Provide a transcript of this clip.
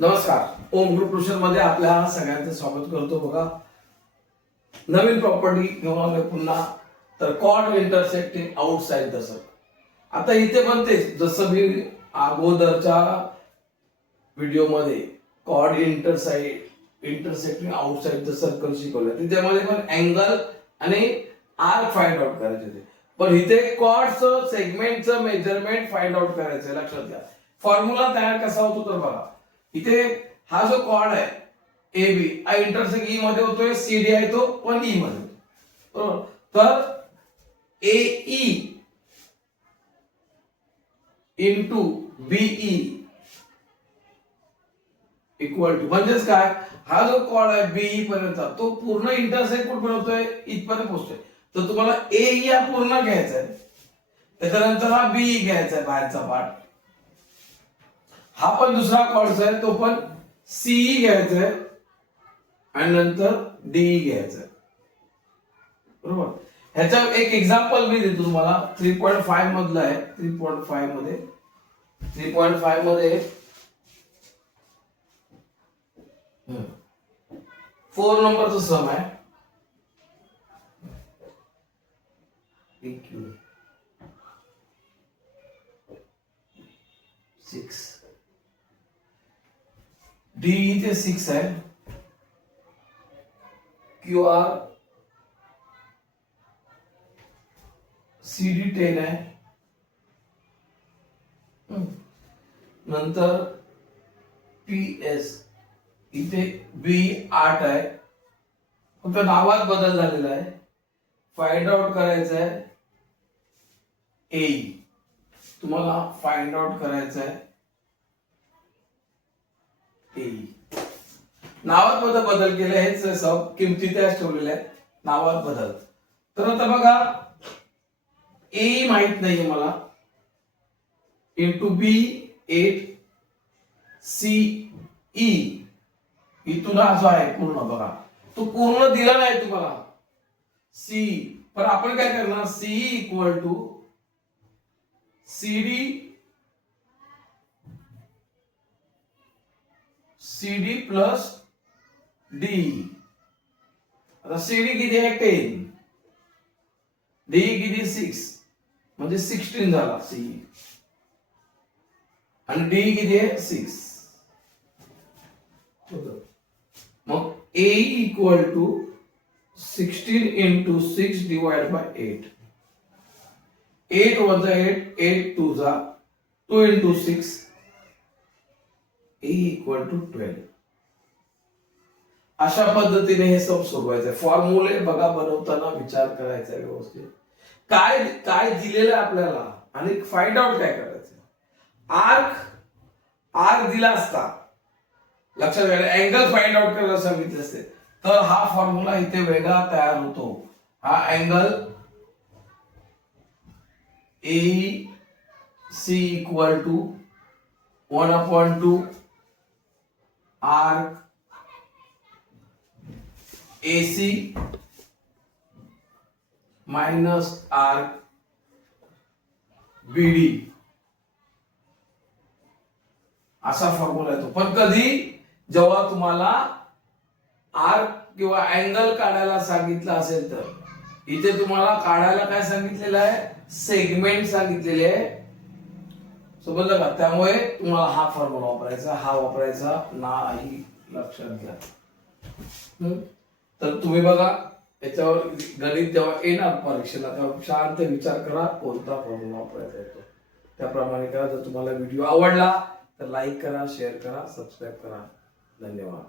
नमस्कार, ओम group tuition मध्ये आपल्या सगळ्यांचं स्वागत करतो. बघा, नवीन प्रॉपर्टी घेऊन आलोय पुन्हा. तर chord intersecting outside the circle. आता इथे पण तेच, जसं मी अगोदरच्या व्हिडिओमध्ये chord intersecting outside the circle शिकवलं, त्याच्यामध्ये पण अँगल आणि आर्क फाइंड आउट करायचे होते. पण इथे कॉर्डचं सेगमेंटचं मेजरमेंट फाइंड आउट करायचं. लक्षात घ्या, फॉर्म्युला तयार कसा होतो तर बघा, इथे हा जो कॉर्ड आहे ए बी इंटरसेक्ट ई मध्ये होतोय, सी डी आहे तो पण ई मध्ये, बरोबर. तर A E into B E equal to, म्हणजेच काय, हा जो कॉर्ड आहे बीई पर्यंत तो पूर्ण इंटरसेक्ट कुठे होतोय, इथपर्यंत पोहोचतोय. तर तुम्हाला ए ई हा पूर्ण घ्यायचा आहे, त्याच्यानंतर हा बीई घ्यायचा आहे बाहेरचा पार्ट. हा पण दुसरा कॉर्ड आहे, तो पण सीई घ्यायचा आहे आणि नंतर डीई घ्यायचा आहे, बरोबर. ह्याचा एक एक्झाम्पल मी देतो तुम्हाला. 3.5 मधलं आहे. 3.5 मध्ये 4 नंबरचं सम आहे. PQ 6 डी इथे 6 आहे, क्यू आर सी डी 10 आहे, नंतर पी एस इथे बी 8 आहे. फक्त नावात बदल झालेला आहे. फाइंड आउट करायचं आहे ए, तुम्हाला फाइंड आउट करायचं आहे ए. नावात बदल केले, हेच सब किमती त्याच ठेवलेल्या आहेत, नावात बदल. तर आता बघा, ए माहित नाहीये मला, इंटू बी 8 सी ई इथून हा जो आहे पूर्ण, बघा तो पूर्ण दिला नाही तुम्हाला सी, पण आपण काय करणार, C equal to C D plus D. आता सी डी किती आहे 10, डी किती 6, म्हणजे 16 झाला सी, आणि डी किती आहे 6. मग A equal to 16 into 6 divide by 8. 8 वजा 8 2 जा 2 इंटू 6 ए इक्वल टू 12. अशा पद्धतीने हे सब सोडवायचं. फॉर्म्युले बघा बनवताना विचार करायचा व्यवस्थित, काय काय दिलेलं आहे आपल्याला आणि फाइंड आउट काय करायचं. आर्क दिला असता, लक्षात घ्या, अँगल फाइंड आउट करायला सांगितले असते, तर हा फॉर्म्युला इथे वेगळा तयार होतो. हा angle A C equal to 1/2 arc AC minus arc BD असा फॉर्म्युला येतो. पण कधी, जेव्हा तुम्हाला आर्क किंवा अँगल काढायला सांगितलं असेल, तर इथे तुम्हाला काढायला काय सांगितलेलं आहे, सेगमेंट सांगितलेले आहे, समजलं का. त्यामुळे तुम्हाला हा फॉर्म्युला वापरायचा, हा वापरायचा नाही, लक्षात घ्या. तर तुम्ही बघा, याच्यावर गणित जेव्हा येणार परीक्षेला, तेव्हा शांत विचार करा कोणता फॉर्म्युला वापरायचा येतो, त्याप्रमाणे करा. जर तुम्हाला व्हिडिओ आवडला तर लाईक करा, शेअर करा, सबस्क्राईब करा. धन्यवाद.